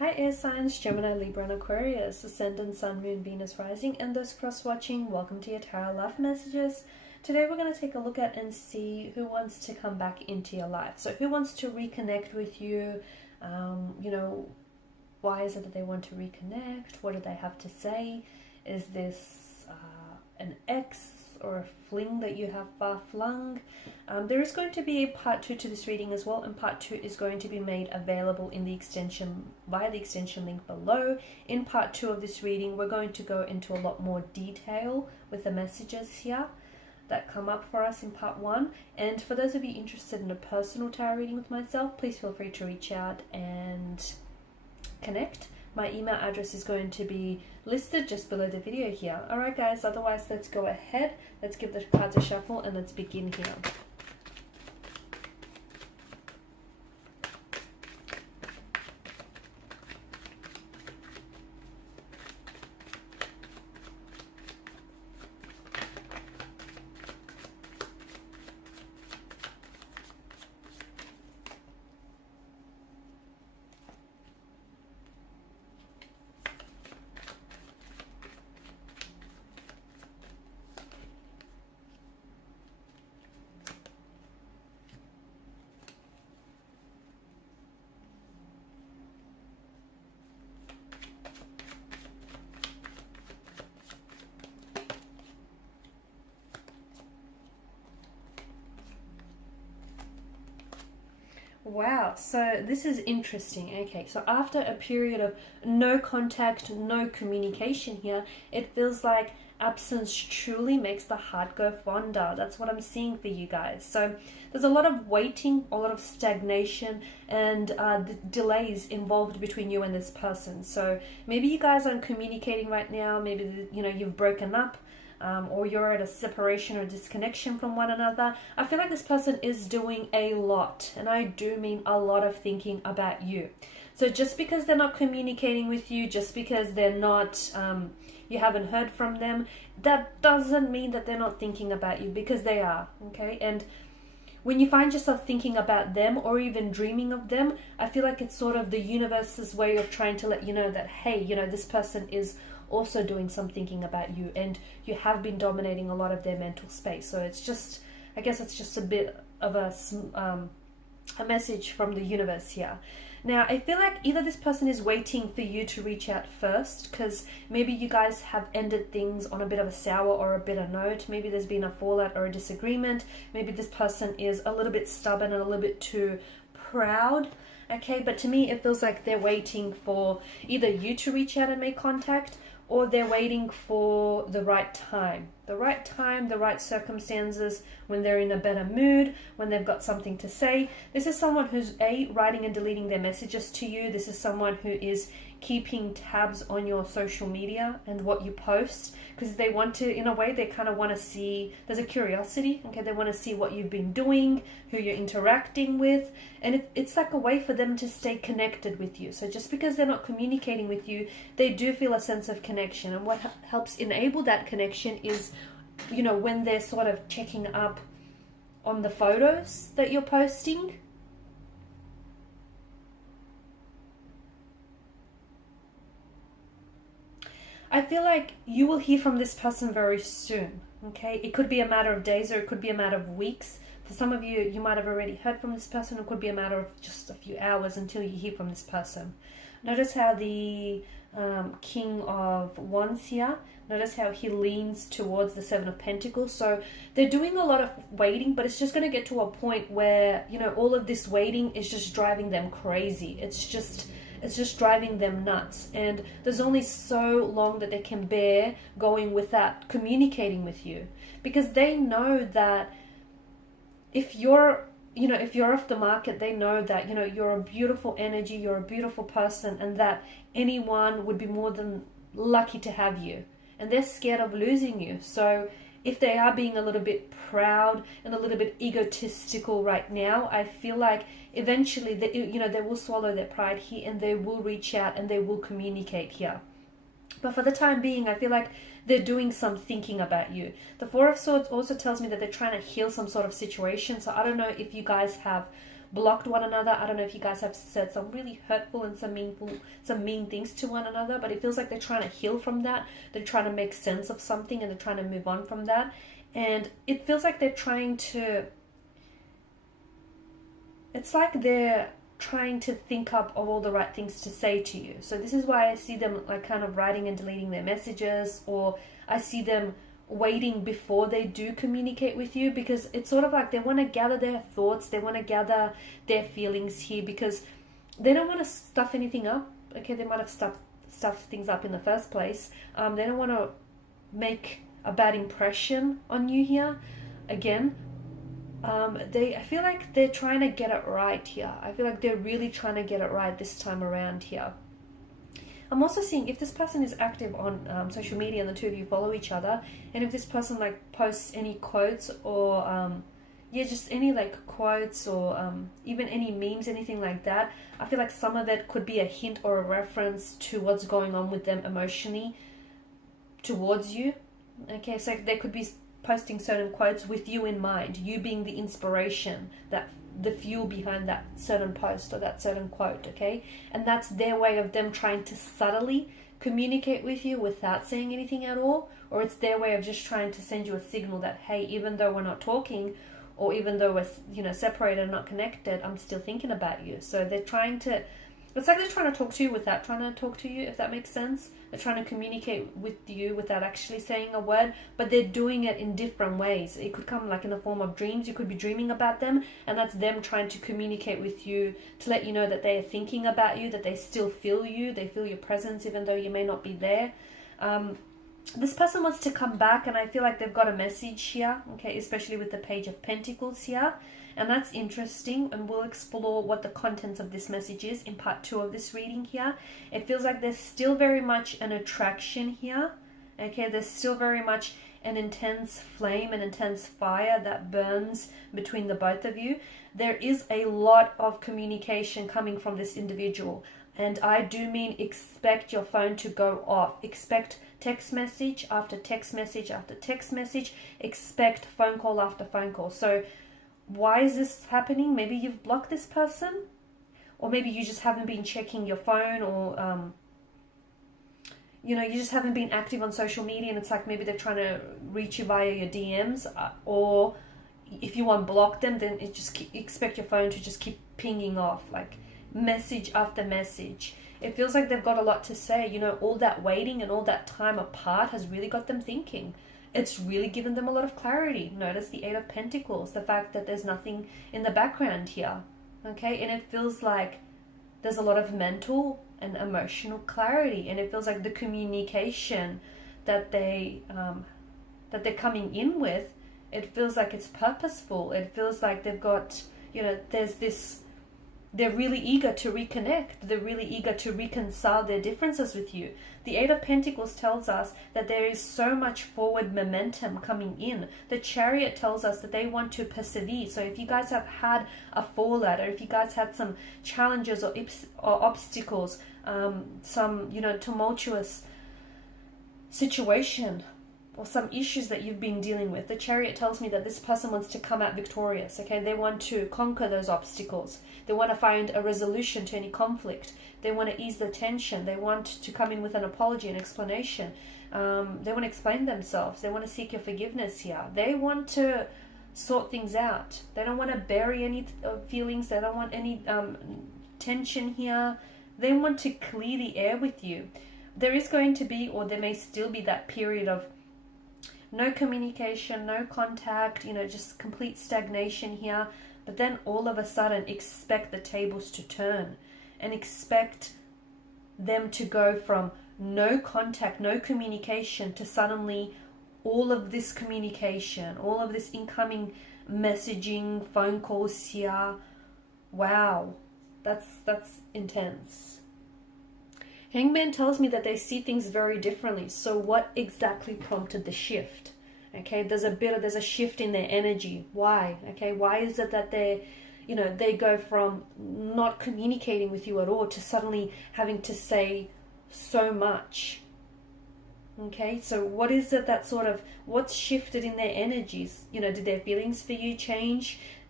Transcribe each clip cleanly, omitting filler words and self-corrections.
Hi air signs, Gemini, Libra and Aquarius, Ascendant, Sun, Moon, Venus, Rising, and those cross-watching, welcome to your Tarot Love Messages. Today we're going to take a look at and see who wants to come back into your life. So who wants to reconnect with you, why is it that they want to reconnect, what do they have to say, is this an ex or a fling that you have far flung. There is going to be a part 2 to this reading as well, and part 2 is going to be made available in the extension via the extension link below. In part 2 of this reading, we're going to go into a lot more detail with the messages here that come up for us in part 1. And for those of you interested in a personal tarot reading with myself, please feel free to reach out and connect. My email address is going to be listed just below the video here. Alright guys, otherwise let's go ahead, let's give the cards a shuffle and let's begin here. Wow, so this is interesting. Okay, so after a period of no contact, no communication here, it feels like absence truly makes the heart go fonder. That's what I'm seeing for you guys. So there's a lot of waiting, a lot of stagnation, and delays involved between you and this person. So maybe you guys aren't communicating right now. Maybe you've broken up. Or you're at a separation or disconnection from one another. I feel like this person is doing a lot, and I do mean a lot of thinking about you. So just because they're not communicating with you, just because they're not, you haven't heard from them, that doesn't mean that they're not thinking about you, because they are, okay? And when you find yourself thinking about them or even dreaming of them, I feel like it's sort of the universe's way of trying to let you know that, hey, this person is also doing some thinking about you, and you have been dominating a lot of their mental space. So it's just, I guess it's just a bit of a message from the universe here. Now, I feel like either this person is waiting for you to reach out first, because maybe you guys have ended things on a bit of a sour or a bitter note. Maybe there's been a fallout or a disagreement. Maybe this person is a little bit stubborn and a little bit too proud. Okay, but to me, it feels like they're waiting for either you to reach out and make contact, or they're waiting for the right time, the right circumstances, when they're in a better mood, when they've got something to say. This is someone who's writing and deleting their messages to you. This is someone who is keeping tabs on your social media and what you post, because they want to, in a way, they kind of want to see, there's a curiosity, okay? They want to see what you've been doing, who you're interacting with, and it's like a way for them to stay connected with you. So just because they're not communicating with you, they do feel a sense of connection, and what helps enable that connection is, when they're sort of checking up on the photos that you're posting. I feel like you will hear from this person very soon, okay? It could be a matter of days, or it could be a matter of weeks. For some of you, you might have already heard from this person. It could be a matter of just a few hours until you hear from this person. Notice how the King of Wands here, notice how he leans towards the Seven of Pentacles. So they're doing a lot of waiting, but it's just going to get to a point where, all of this waiting is just driving them crazy. It's just driving them nuts, and there's only so long that they can bear going without communicating with you, because they know that if you're off the market, they know that you're a beautiful energy, you're a beautiful person, and that anyone would be more than lucky to have you, and they're scared of losing you. So if they are being a little bit proud and a little bit egotistical right now, I feel like eventually they will swallow their pride here, and they will reach out and they will communicate here. But for the time being, I feel like they're doing some thinking about you. The Four of Swords also tells me that they're trying to heal some sort of situation. So I don't know if you guys have blocked one another. I don't know if you guys have said some really hurtful and some mean things to one another, but it feels like they're trying to heal from that. They're trying to make sense of something, and they're trying to move on from that. And it feels like they're trying to, it's like they're trying to think up of all the right things to say to you. So this is why I see them like kind of writing and deleting their messages, or I see them waiting before they do communicate with you, because it's sort of like they want to gather their thoughts, they want to gather their feelings here, because they don't want to stuff anything up. Okay, they might have stuffed things up in the first place. They don't want to make a bad impression on you here again. I feel like they're trying to get it right here. I feel like they're really trying to get it right this time around here. I'm also seeing if this person is active on social media and the two of you follow each other, and if this person like posts any quotes or just any like quotes or even any memes, anything like that, I feel like some of it could be a hint or a reference to what's going on with them emotionally towards you. Okay, so they could be posting certain quotes with you in mind, you being the inspiration, that the fuel behind that certain post or that certain quote. Okay, and that's their way of them trying to subtly communicate with you without saying anything at all, or it's their way of just trying to send you a signal that, hey, even though we're not talking, or even though we're separated and not connected, I'm still thinking about you. So they're trying to, it's like they're trying to talk to you without trying to talk to you, if that makes sense. They're trying to communicate with you without actually saying a word, but they're doing it in different ways. It could come like in the form of dreams. You could be dreaming about them, and that's them trying to communicate with you to let you know that they are thinking about you, that they still feel you, they feel your presence even though you may not be there. This person wants to come back, and I feel like they've got a message here, okay, especially with the Page of Pentacles here. And that's interesting, and we'll explore what the contents of this message is in part 2 of this reading here. It feels like there's still very much an attraction here. Okay, there's still very much an intense flame, an intense fire that burns between the both of you. There is a lot of communication coming from this individual. And I do mean expect your phone to go off. Expect text message after text message after text message. Expect phone call after phone call. So why is this happening? Maybe you've blocked this person, or maybe you just haven't been checking your phone, or you just haven't been active on social media, and it's like maybe they're trying to reach you via your DMs, or if you unblock them, then expect your phone to just keep pinging off like message after message. It feels like they've got a lot to say. All that waiting and all that time apart has really got them thinking. It's really given them a lot of clarity. Notice the 8 of Pentacles, the fact that there's nothing in the background here. Okay, and it feels like there's a lot of mental and emotional clarity, and it feels like the communication that they're coming in with, it feels like it's purposeful. It feels like they've got, there's this, they're really eager to reconnect. They're really eager to reconcile their differences with you. The 8 of Pentacles tells us that there is so much forward momentum coming in. The Chariot tells us that they want to persevere. So if you guys have had a fallout, or if you guys had some challenges or obstacles, some, tumultuous situation, or some issues that you've been dealing with, the Chariot tells me that this person wants to come out victorious. Okay, they want to conquer those obstacles. They want to find a resolution to any conflict. They want to ease the tension. They want to come in with an apology, an explanation. They want to explain themselves. They want to seek your forgiveness here. They want to sort things out. They don't want to bury any feelings. They don't want any tension here. They want to clear the air with you. There is going to be, or there may still be, that period of no communication, no contact, just complete stagnation here. But then all of a sudden, expect the tables to turn, and expect them to go from no contact, no communication, to suddenly all of this communication, all of this incoming messaging, phone calls here. Wow, that's intense. Hangman tells me that they see things very differently. So what exactly prompted the shift? Okay, there's a shift in their energy. Why? Okay, why is it that they go from not communicating with you at all to suddenly having to say so much? Okay, so what is it that what's shifted in their energies? Did their feelings for you change?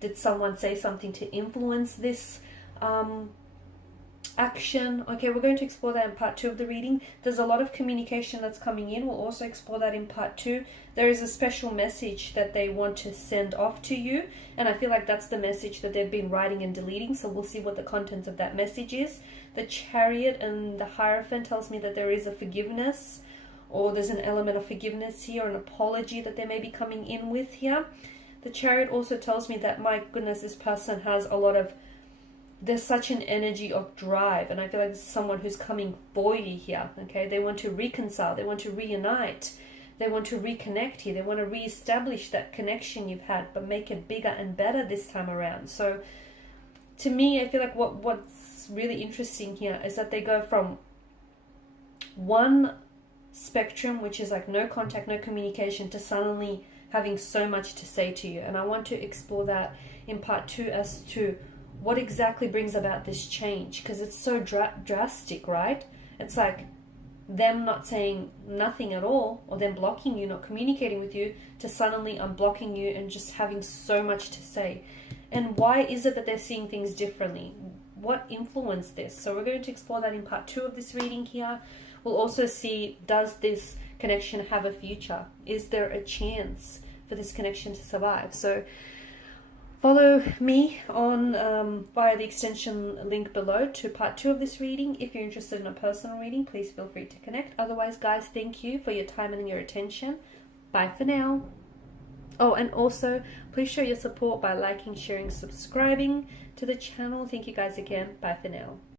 Did someone say something to influence this action? Okay, we're going to explore that in part 2 of the reading. There's a lot of communication that's coming in. We'll also explore that in part 2. There is a special message that they want to send off to you, and I feel like that's the message that they've been writing and deleting, so we'll see what the contents of that message is. The Chariot and the Hierophant tells me that there is a forgiveness, or there's an element of forgiveness here, an apology that they may be coming in with here. The Chariot also tells me that, my goodness, this person has a lot of, there's such an energy of drive, and I feel like this is someone who's coming for you here, okay? They want to reconcile, they want to reunite, they want to reconnect here, they want to reestablish that connection you've had, but make it bigger and better this time around. So to me, I feel like what's really interesting here is that they go from one spectrum, which is like no contact, no communication, to suddenly having so much to say to you. And I want to explore that in part 2 as to what exactly brings about this change, because it's so drastic, right? It's like them not saying nothing at all, or them blocking you, not communicating with you, to suddenly unblocking you and just having so much to say. And why is it that they're seeing things differently? What influenced this? So we're going to explore that in part 2 of this reading here. We'll also see, does this connection have a future? Is there a chance for this connection to survive? So follow me on via the extension link below to part 2 of this reading. If you're interested in a personal reading, please feel free to connect. Otherwise, guys, thank you for your time and your attention. Bye for now. Oh, and also, please show your support by liking, sharing, subscribing to the channel. Thank you guys again. Bye for now.